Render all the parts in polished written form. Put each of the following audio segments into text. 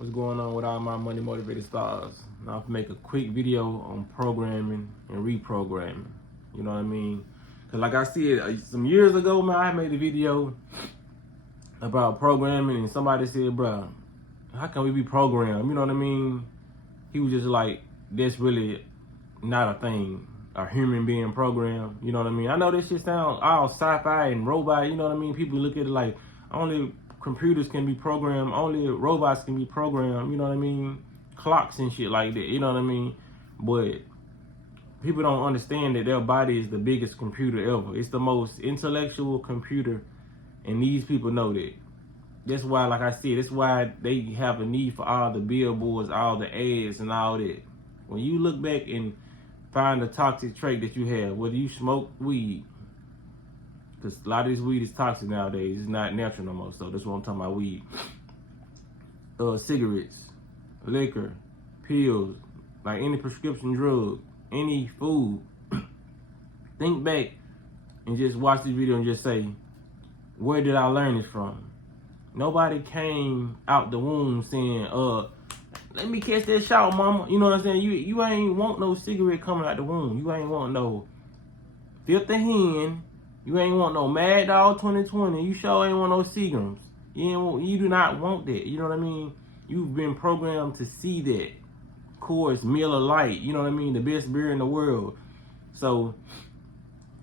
What's going on with all my money motivated stars? Now I'm gonna make a quick video on programming and reprogramming. You know what I mean? Cause like I said some years ago, man, I made a video about programming, and somebody said, "Bro, how can we be programmed?" You know what I mean? He was just like, "That's really not a thing, a human being programmed." You know what I mean? I know this shit sounds all sci-fi and robot. You know what I mean? People look at it like only computers can be programmed, only robots can be programmed. You know what I mean? Clocks and shit like that. You know what I mean? But people don't understand that their body is the biggest computer ever. It's the most intellectual computer, and these people know that. That's why, like I said, that's why they have a need for all the billboards, all the ads, and all that. When you look back and find the toxic trait that you have, whether you smoke weed, because a lot of this weed is toxic nowadays. It's not natural no more, so that's what I'm talking about, weed. Cigarettes, liquor, pills, like any prescription drug, any food. Think back and just watch this video and just say, where did I learn this from? Nobody came out the womb saying, let me catch that shot, mama. You know what I'm saying? You ain't want no cigarette coming out the womb. You ain't want no Filthy Hen. You ain't want no Mad Dog 2020. You sure ain't want no Seagrams. You do not want that. You know what I mean? You've been programmed to see that. Of course, Miller Lite. You know what I mean? The best beer in the world. So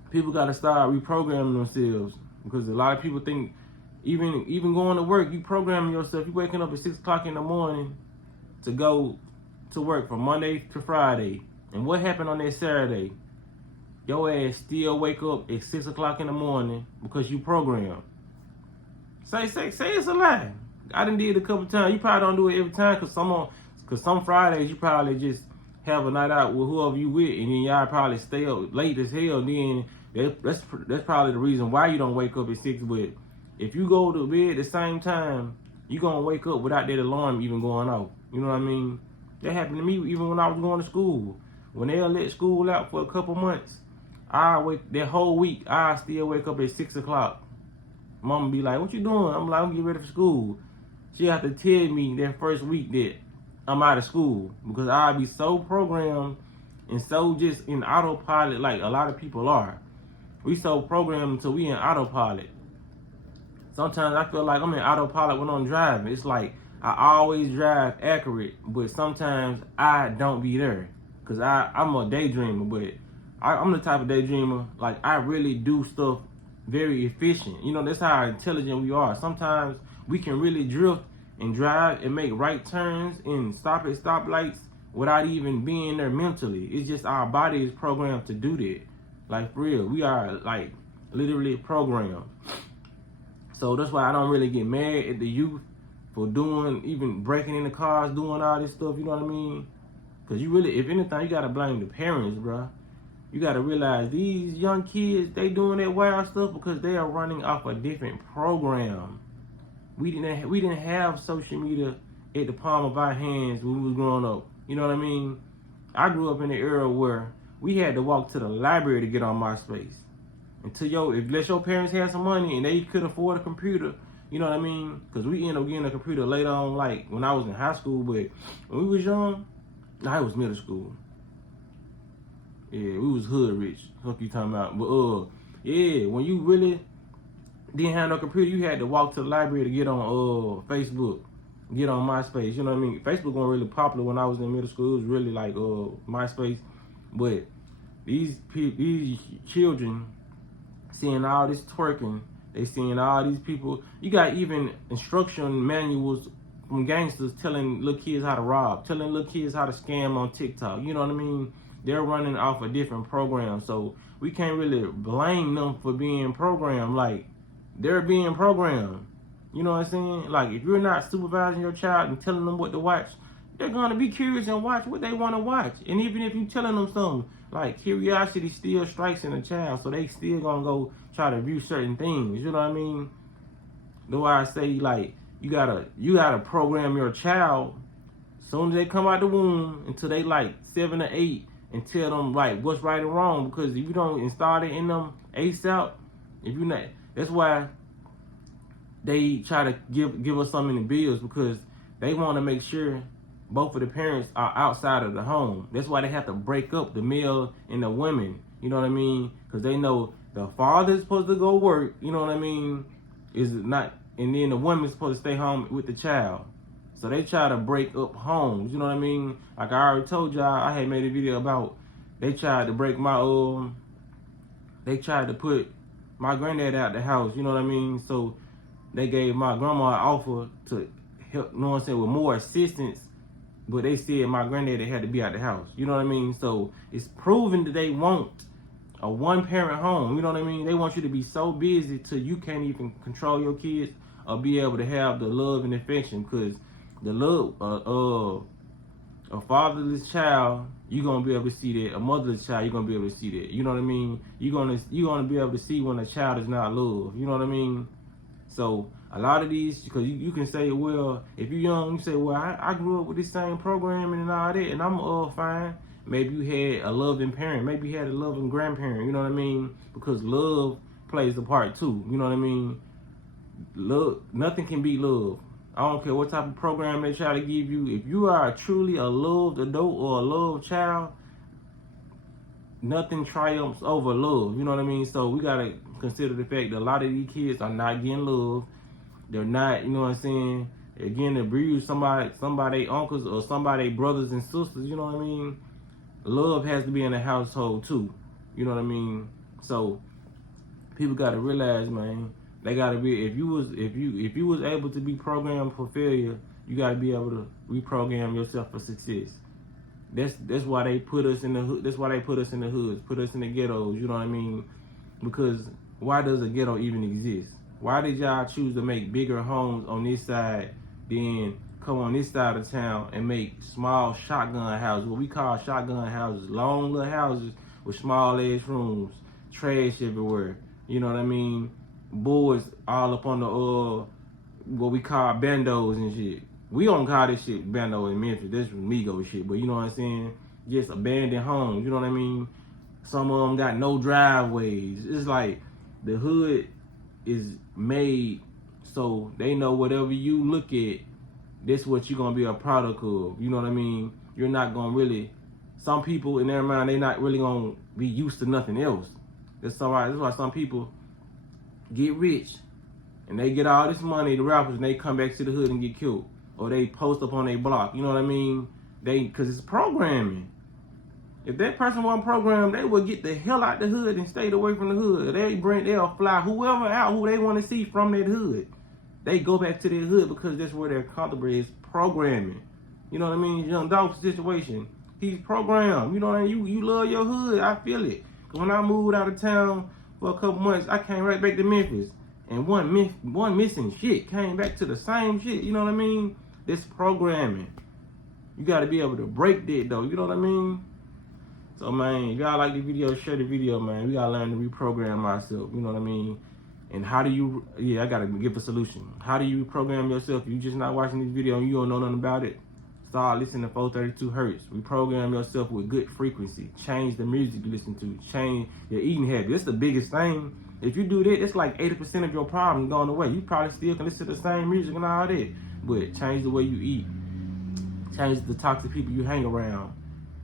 people got to start reprogramming themselves, because a lot of people think even going to work, you programming yourself. You waking up at 6 o'clock in the morning to go to work from Monday to Friday. And what happened on that Saturday? Your ass still wake up at 6 o'clock in the morning because you programmed. Say it's a lie. I done did it a couple times. You probably don't do it every time, because some Fridays you probably just have a night out with whoever you with, and then y'all probably stay up late as hell. Then that's probably the reason why you don't wake up at 6. But if you go to bed at the same time, you gonna wake up without that alarm even going off. You know what I mean? That happened to me even when I was going to school. When they let school out for a couple months, that whole week, I still wake up at 6 o'clock. Mama be like, "What you doing?" I'm like, "I'm getting ready for school." She have to tell me that first week that I'm out of school, because I be so programmed and so just in autopilot like a lot of people are. We so programmed until we in autopilot. Sometimes I feel like I'm in autopilot when I'm driving. It's like I always drive accurate, but sometimes I don't be there, because I'm a daydreamer, but I'm the type of daydreamer, like I really do stuff very efficient. You know, that's how intelligent we are. Sometimes we can really drift and drive and make right turns and stop at stoplights without even being there mentally. It's just our body is programmed to do that. Like, for real, we are like literally programmed. So that's why I don't really get mad at the youth for even breaking into cars, doing all this stuff, you know what I mean? Because you really, if anything, you got to blame the parents, bro. You got to realize these young kids, they doing that wild stuff because they are running off a different program. We didn't have social media at the palm of our hands when we was growing up. You know what I mean? I grew up in an era where we had to walk to the library to get on MySpace. Unless your parents had some money and they could afford a computer, you know what I mean? Because we ended up getting a computer later on, like when I was in high school. But when we was young, it was middle school. Yeah, we was hood rich. What you talking about? But yeah, when you really didn't have no computer, you had to walk to the library to get on Facebook, get on MySpace. You know what I mean? Facebook wasn't really popular when I was in middle school. It was really like MySpace. But these children seeing all this twerking, they seeing all these people. You got even instruction manuals from gangsters telling little kids how to rob, telling little kids how to scam on TikTok. You know what I mean? They're running off a different program, so we can't really blame them for being programmed. Like, they're being programmed. You know what I'm saying? Like, if you're not supervising your child and telling them what to watch, they're gonna be curious and watch what they want to watch. And even if you're telling them something, like, curiosity still strikes in a child, so they still gonna go try to view certain things. You know what I mean? That's why I say, like, you gotta program your child as soon as they come out the womb until they like 7 or 8, and tell them like what's right and wrong. Because if you don't install it in them ASAP, that's why they try to give us something in the bills, because they want to make sure both of the parents are outside of the home. That's why they have to break up the male and the women. You know what I mean? Because they know the father's supposed to go work. You know what I mean? Is not, and then the woman's supposed to stay home with the child. So they try to break up homes. You know what I mean? Like I already told y'all, I had made a video about they tried to break my they tried to put my granddad out the house. You know what I mean? So they gave my grandma an offer to help, you know what I'm saying, with more assistance. But they said my granddad had to be out the house. You know what I mean? So it's proven that they want a one-parent home. You know what I mean? They want you to be so busy till you can't even control your kids or be able to have the love and affection. Because the love, a fatherless child, you're gonna be able to see that. A motherless child, you're gonna be able to see that. You know what I mean? You're gonna be able to see when a child is not loved. You know what I mean? So a lot of these, because you can say, well, if you're young, you say, well, I grew up with this same programming and all that, and I'm fine. Maybe you had a loving parent. Maybe you had a loving grandparent. You know what I mean? Because love plays a part too. You know what I mean? Love, nothing can beat love. I don't care what type of program they try to give you. If you are truly a loved adult or a loved child, nothing triumphs over love. You know what I mean? So we gotta consider the fact that a lot of these kids are not getting love. They're not, you know what I'm saying? Again, abuse somebody uncles or somebody brothers and sisters. You know what I mean? Love has to be in the household too. You know what I mean? So people gotta realize, man, they gotta be. If you was able to be programmed for failure, you gotta be able to reprogram yourself for success. That's why they put us in the hood. That's why they put us in the hoods, put us in the ghettos. You know what I mean? Because why does a ghetto even exist? Why did y'all choose to make bigger homes on this side, then come on this side of town and make small shotgun houses, what we call shotgun houses, long little houses with small ass rooms, trash everywhere. You know what I mean? Boards all up on the what we call bandos and shit. We don't call this shit bando in Memphis. This was Migos shit, but you know what I'm saying? Just abandoned homes. You know what I mean? Some of them got no driveways. It's like the hood is made so they know whatever you look at, that's what you're gonna be a product of. You know what I mean? You're not gonna really. Some people in their mind, they not really gonna be used to nothing else. That's why some people get rich and they get all this money, the rappers, and they come back to the hood and get killed, or they post up on their block. You know what I mean? Because it's programming. If that person wasn't programmed, they would get the hell out the hood and stay away from the hood. They'll fly whoever out who they want to see from that hood. They go back to their hood because that's where they're comfortable, is programming. You know what I mean? Young Dolph's situation, he's programmed. You know what I mean? You love your hood. I feel it. Cause when I moved out of town for a couple months, I came right back to Memphis. And one missing shit came back to the same shit. You know what I mean? This programming. You got to be able to break that though. You know what I mean? So, man, if y'all like the video, share the video, man. We got to learn to reprogram ourselves. You know what I mean? And how do you, I got to give a solution. How do you reprogram yourself? If you just not watching this video and you don't know nothing about it, start listening to 432 Hertz. Reprogram yourself with good frequency. Change the music you listen to. Change your eating habits. That's the biggest thing. If you do that, it's like 80% of your problem going away. You probably still can listen to the same music and all that, but change the way you eat. Change the toxic people you hang around.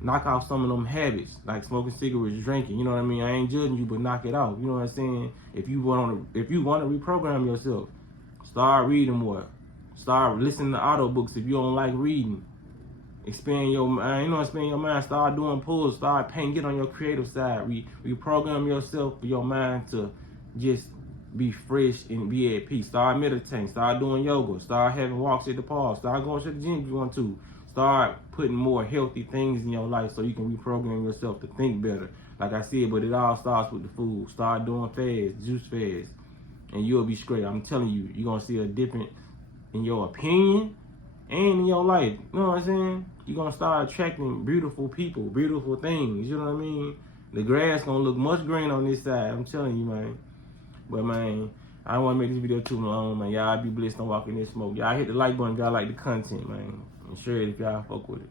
Knock off some of them habits, like smoking cigarettes, drinking. You know what I mean? I ain't judging you, but knock it off. You know what I'm saying? If you want to reprogram yourself, start reading more. Start listening to audiobooks if you don't like reading. Expand your mind. You know, expand your mind. Start doing pulls. Start painting. Get on your creative side. Reprogram yourself for your mind to just be fresh and be at peace. Start meditating. Start doing yoga. Start having walks at the park. Start going to the gym if you want to. Start putting more healthy things in your life so you can reprogram yourself to think better. Like I said, but it all starts with the food. Start doing fasts, juice fasts, and you'll be straight. I'm telling you, you're going to see a difference in your opinion and in your life. You know what I'm saying? You're going to start attracting beautiful people, beautiful things. You know what I mean? The grass going to look much greener on this side. I'm telling you, man. But, man, I don't want to make this video too long, man. Y'all be blessed. Don't walk in this smoke. Y'all hit the like button if y'all like the content, man. And share it if y'all fuck with it.